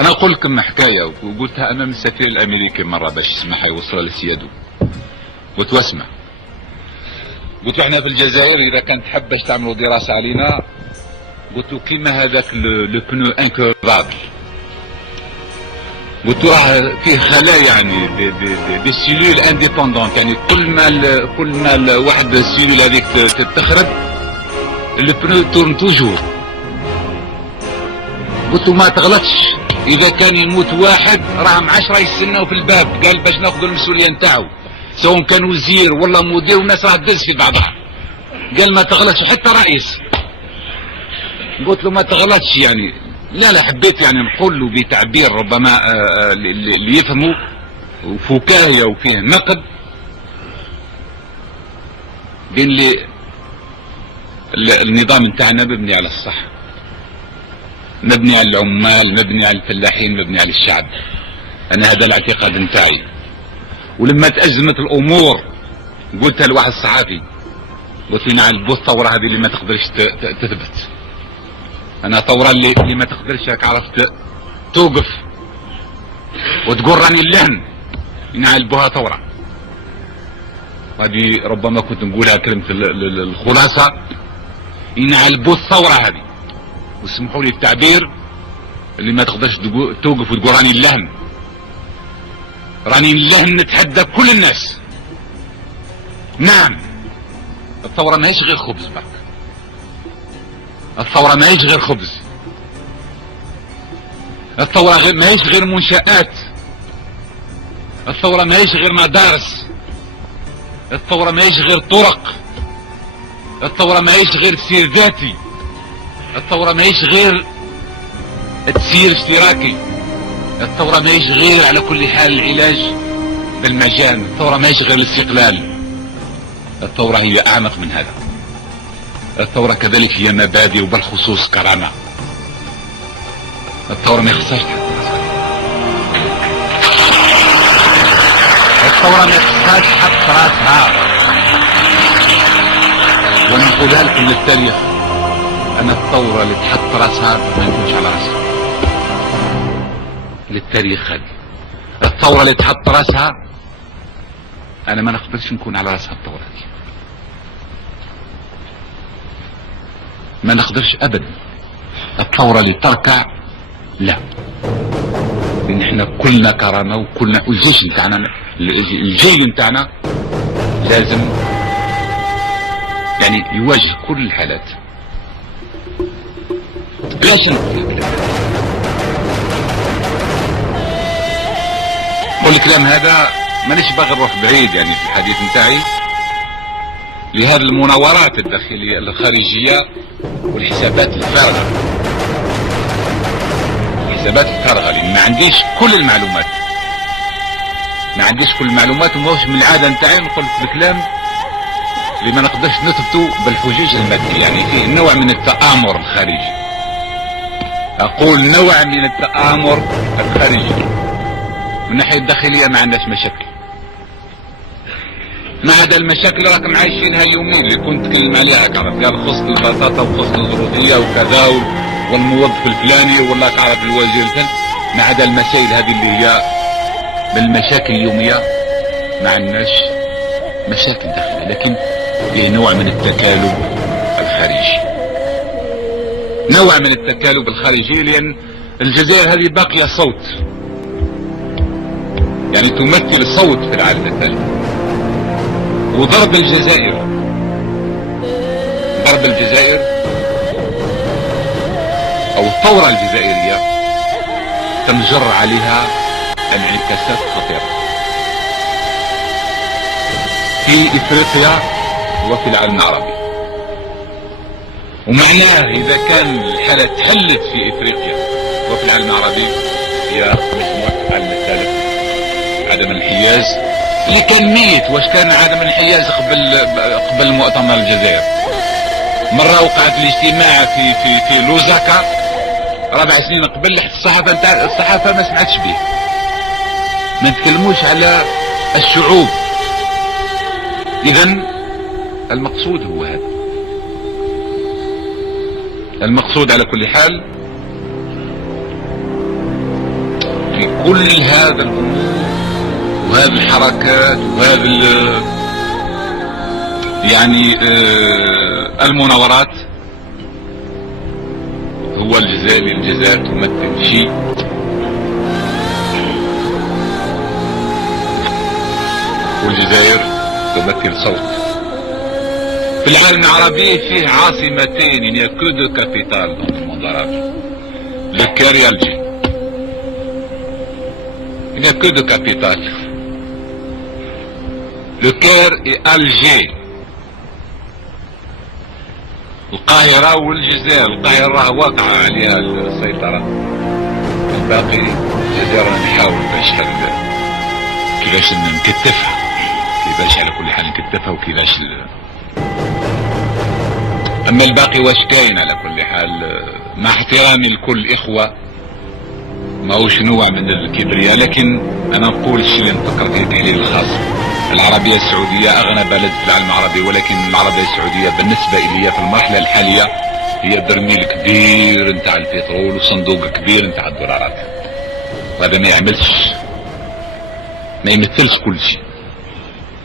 انا اقول لكم حكايه وقلتها امام السفير الامريكي مره باش يسمعها يوصلها لسيادو. قلت له اسمع، قلت له احنا في الجزائر اذا كانت تحب باش تعملوا دراسه علينا، قلت له كيما هذاك لو بنو انكوفابل، قلت له راه فيه خلايا يعني دي سيلول انديبوندونت، يعني كل ما واحد السيلول هذيك تخرب لو بنو تورن توجور. قلت له ما تغلطش، اذا كان يموت واحد راهم 10 يستناو في الباب، قال باش ناخذوا المسؤوليه نتاعو، سواء كان وزير ولا مدير، والناس راه تدز في بعضها. قال ما تغلطش حتى رئيس. قلت له ما تغلطش يعني، لا حبيت يعني نقول له بتعبير ربما اللي يفهموا وفكاهيه وفيه نقد، بين لي النظام نتاعنا مبني على الصح، مبني على العمال، مبني على الفلاحين، مبني على الشعب. انا هذا الاعتقاد نتاعي. ولما تأزمت الامور قلتها لواحد صحافي، قلت له نعم الثوره هذه اللي ما تقدرش تثبت، انا ثوره اللي ما تقدرش راك عرفت توقف وتقول راني اللهن، ينعلبوها ثوره. هذه ربما كنت نقولها كلمه الخلاصه، ينعلبوا الثوره هذه، واسمحوا لي التعبير، اللي ما تقدرش توقف وتقول راني اللهن. راني اللهن نتحدى كل الناس. نعم الثوره ماهيش غير خبز برك، الثوره ماهيش غير خبز، الثوره ماهيش غير منشآت، الثوره ماهيش غير مدارس، الثوره ماهيش غير طرق، الثوره ماهيش غير تسيير ذاتي، الثوره ماهيش غير تسيير اشتراكي، الثوره ماهيش غير على كل حال العلاج بالمجان، الثوره ماهيش غير الاستقلال، الثوره هي اعمق من هذا. الثوره كذلك هي مبادئ وبالخصوص كرامه. الثوره ما يخصهاش الثوره ما يخصهاش تحط راسها. وانا نقولها لكم للتاريخ، انا الثوره اللي تحط راسها ما نكونش على راسها. للتاريخ هذه الثوره اللي تحط راسها انا ما نقبلش نكون على راسها. الثوره هذه ما نقدرش ابدا. الثوره اللي تركع لا، لان احنا كلنا كرامه، وكلنا الجيش نتاعنا، الجيل نتاعنا لازم يعني يواجه كل الحالات. علاش نقول الكلام هذا؟ مانيش باغي نروح بعيد يعني في الحديث نتاعي لهذه المناورات الداخليه الخارجيه والحسابات الفارغه. الحسابات الفارغه لان ما عنديش كل المعلومات، وماهوش من العاده نتاعي نقول في الكلام اللي ما نقدرش نثبتوا بالحجج الماديه. يعني فيه نوع من التآمر الخارجي، اقول نوع من التآمر الخارجي. من الناحيه الداخليه ما عندناش مشاكل، ما عدا المشاكل راكم عايشينها اليومين اللي كنت تكلم عليها، قال خص البطاطا وخص الزروطيه وكذا، والموظف الفلاني ولا تعرف الوزير الفلاني. ما عدا المسائل هذه اللي هي بالمشاكل اليوميه ما عندناش مشاكل داخليه، لكن فيه نوع من التكالب الخارجي، نوع من التكالب الخارجي، لان الجزائر هذه باقيه صوت، يعني تمثل صوت في العالم الثالث. وضرب الجزائر او الثورة الجزائرية تنجر عليها انعكاسات خطيرة في افريقيا وفي العالم العربي. ومعناه اذا كان الحالة تحلت في افريقيا وفي العالم العربي، هي مجموعة العالم الثالث، عدم الانحياز اللي كان ميت. واش كان عدم الانحياز قبل مؤتمر الجزائر؟ مرة وقعت الاجتماع في لوزاكا 4 سنين قبل، الصحافة ما سمعتش به. ما نتكلموش على الشعوب. اذا المقصود هو هذا. المقصود على كل حال في كل هذا الامور وهذه الحركات وهذا يعني المناورات هو الجزائر. الجزائر تمثل شيء والجزائر تمثل صوت. في العالم العربي فيه عاصمتين il n'y a que deux capitales dans le monde arabe, le Caire et Alger. Il n'y a que deux capitales, le Caire et Alger. القاهرة والجزائر، القاهرة واقعة عليها السيطرة، الباقي الجزائر نحاول كيفاش نكتفها، كيفاش على كل حال نكتفها وكيفاش اما الباقي واش كاين. على كل حال مع احترامي لكل اخوة ماهوش نوع من الكبرياء، لكن انا نقول الشيء اللي نفكر فيه التحليل الخاص. العربية السعودية اغنى بلد في العالم العربي، ولكن العربية السعودية بالنسبة الي في المرحلة الحالية هي برميل كبير نتاع البترول وصندوق كبير نتاع الدولارات، وهذا ما يمثلش كل شيء.